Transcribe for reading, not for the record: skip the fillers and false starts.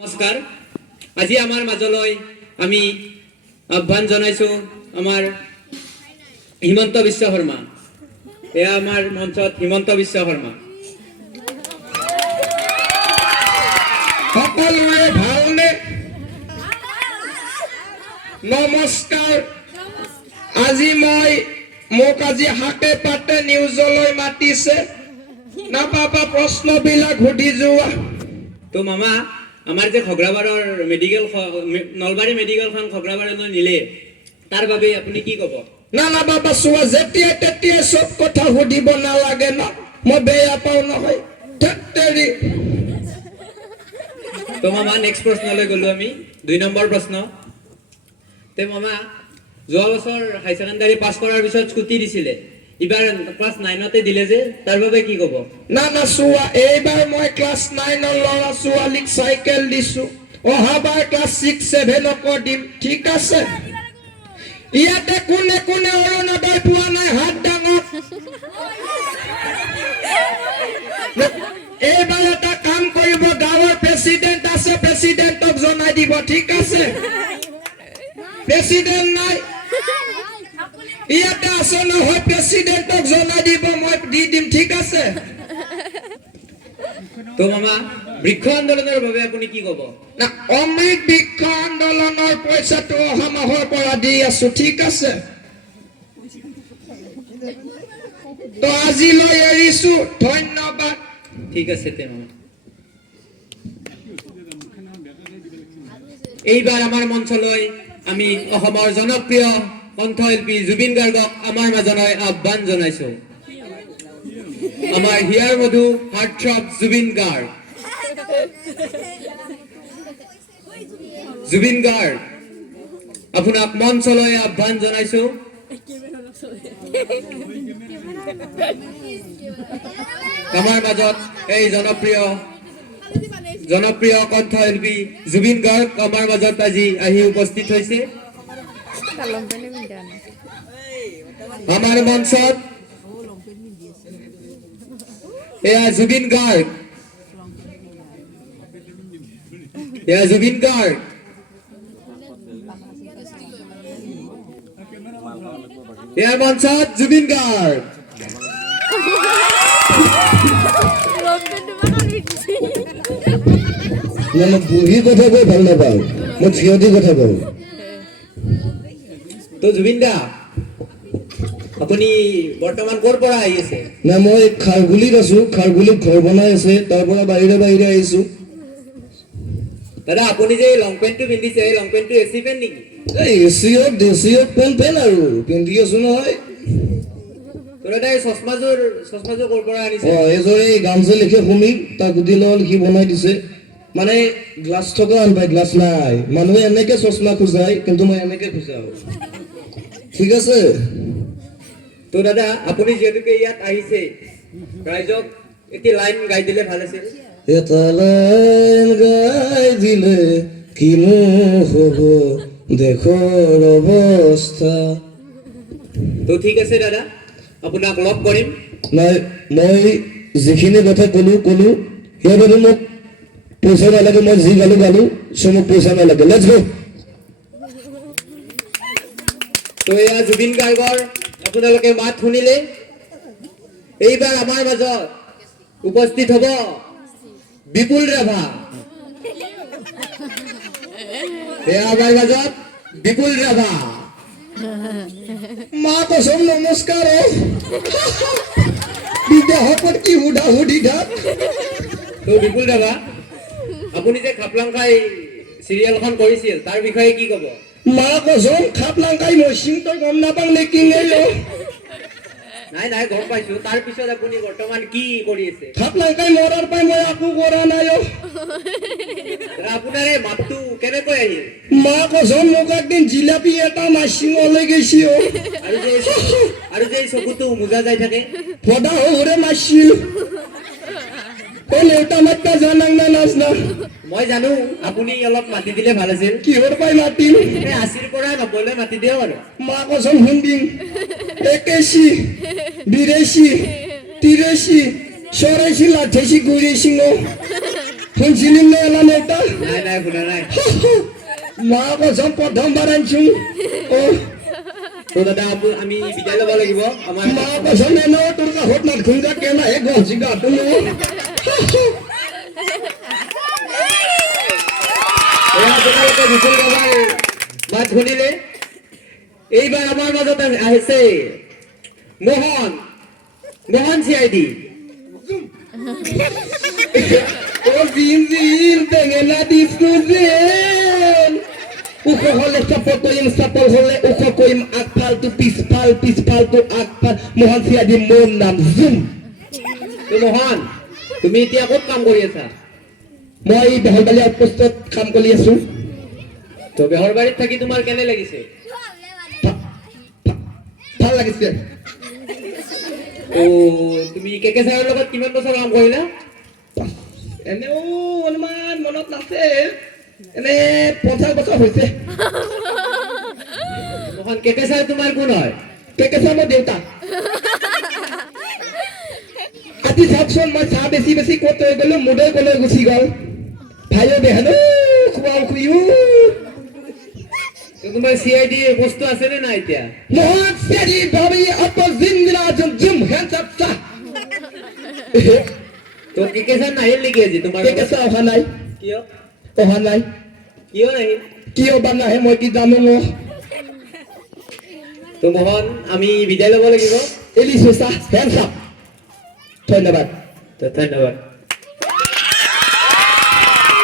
নমস্কাৰ আজি আমাৰ মাজলৈ আমি আহ্বান জনাইছো আমাৰ হিমন্ত বিশ্ব শৰ্মা এয়া আমাৰ মঞ্চত হিমন্ত বিশ্ব শৰ্মা সকলোৱে ভালনে নমস্কাৰ আজি মোক আজি হাতে পাতে নিউজলৈ মাতিছে না পাপা প্ৰশ্নবিলাক সুধি যোৱা তো মামা আমাৰ যে খগৰাবাৰৰ মেডিকেল নলবাৰী মেডিকেলখন খগৰাবাৰলৈ নিলে তাৰ বাবে আপুনি কি ক'ব না না বাবা চোৱা যেতিয়া তেতিয়া সব কথা সুধিব নালাগে না মই বেয়া পাওঁ নহয় তেৰি তো মামা নেক্সট প্ৰশ্নলৈ গ'লো আমি 2 নম্বৰ প্ৰশ্ন তে মামা যোৱা বছৰ হাই সেকেন্ডাৰী পাছ কৰাৰ পিছত স্কুটি দিছিলে এবাৰ ক্লাছ 9 তে দিলে যে তাৰ বাবে কি ক'ব না না চোৱা এইবাৰ মই ক্লাছ 9 ৰ ল'ৰা ছোৱালীক চাইকেল দিছো অহাবাৰ ক্লাছ 6 7 ক দিম ঠিক আছে ইয়াতে কোনে কোনে অৰুণোদয় পোৱা নাই হাত ডাঙৰ এইবাৰ এটা কাম কৰিব গাঁৱৰ প্ৰেচিডেণ্ট আছে প্ৰেচিডেণ্টক জনাই দিব ঠিক আছে প্ৰেচিডেণ্ট নাই ইয়াতে আছে নহয় প্ৰেচিডেণ্টক জনাই দিব মই দি দিম ঠিক আছে তো মামা বৃক্ষ আন্দোলনৰ বাবে আপুনি কি ক'ব না অমৃত বৃক্ষ আন্দোলনৰ পইচাটো অহা মাহৰ পৰা দি আছো ঠিক আছে তো আজিলৈ এৰিছো ধন্যবাদ ঠিক আছে তে মামা এইবাৰ আমাৰ মঞ্চলৈ আমি অসমৰ জনপ্ৰিয় কণ্ঠশিল্পী জুবিন গাৰ্গক আমাৰ মাজলৈ আহ্বান জনাইছো আমাৰ হিয়াৰ মধু হাৰ্টথ্ৰব জুবিন গাৰ্গ জুবিন গাৰ্গ আপোনাক মঞ্চলৈ আহ্বান জনাইছো আমাৰ মাজত এই জনপ্ৰিয় কণ্ঠশিল্পী জুবিন গাৰ্গ আমাৰ মাজত আজি আহি উপস্থিত হৈছে আমাৰ মঞ্চত এয়া জুবিন গাৰ্গ ইয়াৰ মঞ্চত জুবিন গাৰ্গ মই বুঢ়ী কথা কৈ ভাল নাপাওঁ মই থিয়দি কথা কওঁ তো জুবিন দা আপুনি বৰ্তমান ক'ৰ পৰা আহি আছে না মই খাৰগুলিত আছো খাৰগুলিত ঘৰ বনাই আছে তাৰ পৰা বাহিৰে আহিছো দাদা আপুনি যে লং পেণ্টটো পিন্ধিছে এই লং পেণ্টটো এচি পেণ্ট নেকি এচিয়ত দেচিয়ত পেন আৰু পিন্ধি আছো নহয় তো দাদা এই চশমাযোৰ ক'ৰ পৰা আনিছে এযোৰ এই গান যে লিখে শুনি তাক সুধি ল'ল সি বনাই দিছে মানে গ্লাছ থকা আনপাই গ্লাছ নাই মানুহে এনেকে চশমা খোজাই কিন্তু মই এনেকে খোজাও ঠিক আছে তো দাদা আপুনি যিহেতুকে ইয়াত আহিছে ৰাইজক এটি লাইন গাই দিলে ভাল আছিল এটা লাইন গাই দিলে কিনো হ'ব দেশৰ অৱস্থা তো ঠিক আছে দাদা আপোনাক লগ কৰিম নাই মই যিখিনি কথা ক'লো ইয়াৰ বাবে মোক পইচা নালাগে মই যি গালো মোক পইচা নালাগে লেটছ গো তো এয়া জুবিন গাৰ্গৰ আপোনালোকে মাত শুনিলে এইবাৰ আমাৰ মাজত উপস্থিত হ'ব বিপুল ৰাভা এয়া আমাৰ মাজত বিপুল ৰাভা মা কসম নমস্কাৰ বিদেশত কি সুধা সুধি থাক তো বিপুল ৰাভা আপুনি যে খাপলাংখাই চিৰিয়েলখন কৰিছিল তাৰ বিষয়ে কি ক'ব মা কসম খাপলাংখাই মচিং তই গম নাপাং নেকি নাই গম পাইছো তাৰ পিছত আপুনি বৰ্তমান কি কৰি আছে খাপলাংখাই মৰাৰ পাই মই একো কৰা নাই আপোনাৰ এই মাতটো কেনেকৈ আহিল মা কসম মোক একদিন জিলাপি এটা মাচিঙলৈ গৈছি আৰু যে এই চকুটো মুজা যাই থাকে ফদা সৰুৰে মাছিল দেউতা মাত্ৰা জানাং না নাজনা মই জানো আপুনি অলপ মাতি দিলে ভাল আছিল কিহৰ পাই মাতিম 80ৰ পৰা 90 লৈ মাতি দিয়ক আৰু মা কসম শুনিম 81 82 83 84 88 গুৰি সিং শুনছিলি নে এলা নেতা নাই নাই শুনা নাই মা কচম প্ৰথমবাৰ আনিছো অ তো দাদা আমি বিদায় ল'ব লাগিব আমাৰ মা কচম এনে তোৰ কাষত নাথখুংগা কেলা হে গহছি গাটো এয়া আপোনালোকে বিপুল বাবাৰ মাত শুনিলে এইবাৰ আমাৰ মাজত আহিছে মোহন মোহন CID ও জিনজিন বেঙেনা দিছো যেন উখ হলে চাপৰ কৰিম চাপৰ হলে উখ কৰিম আগফালটো পিছফালটো আগফাল মোহন চিয়াদি মোৰ নাম জুম তো মোহন তুমি এতিয়া ক'ত কাম কৰি আছা মই বেহৰবালি আউটপোষ্টত কাম কৰি আছো তো বেহৰবাৰীত থাকি তোমাৰ কেনে লাগিছে ভাল লাগিছে তো তুমি কেকে ছাৰৰ লগত কিমান বছৰ কাম কৰিলা এনেও অনুমান মনত নাছে এনে 50 বছৰ হৈছে মোহন কেকে ছাৰ তোমাৰ কোন হয় কেকেছা মোৰ দেউতা আজি চাওকচোন মই চাহ বেছি ক'ত হৈ গ'লো মুদৈ কলৈ গুচি গ'ল ভাইও বেহানো খুৱাও খুইও তো তোমাৰ CID বস্তু আছে নে নাই এতিয়া মোহন চিয়াদি ভাবি অপ জিন্দৰা জুম হেণ্ডছ আপ চা তো কেকে ছাৰ নাহিল নেকি আজি তোমাৰ কেকেছা অহা নাই কিয় নাহিল কিয় বা নাহে মই কি জানো ন তো মোহন আমি বিদায় ল'ব লাগিব এলিছো চা হেণ্ডছ আপ ধন্যবাদ তো ধন্যবাদ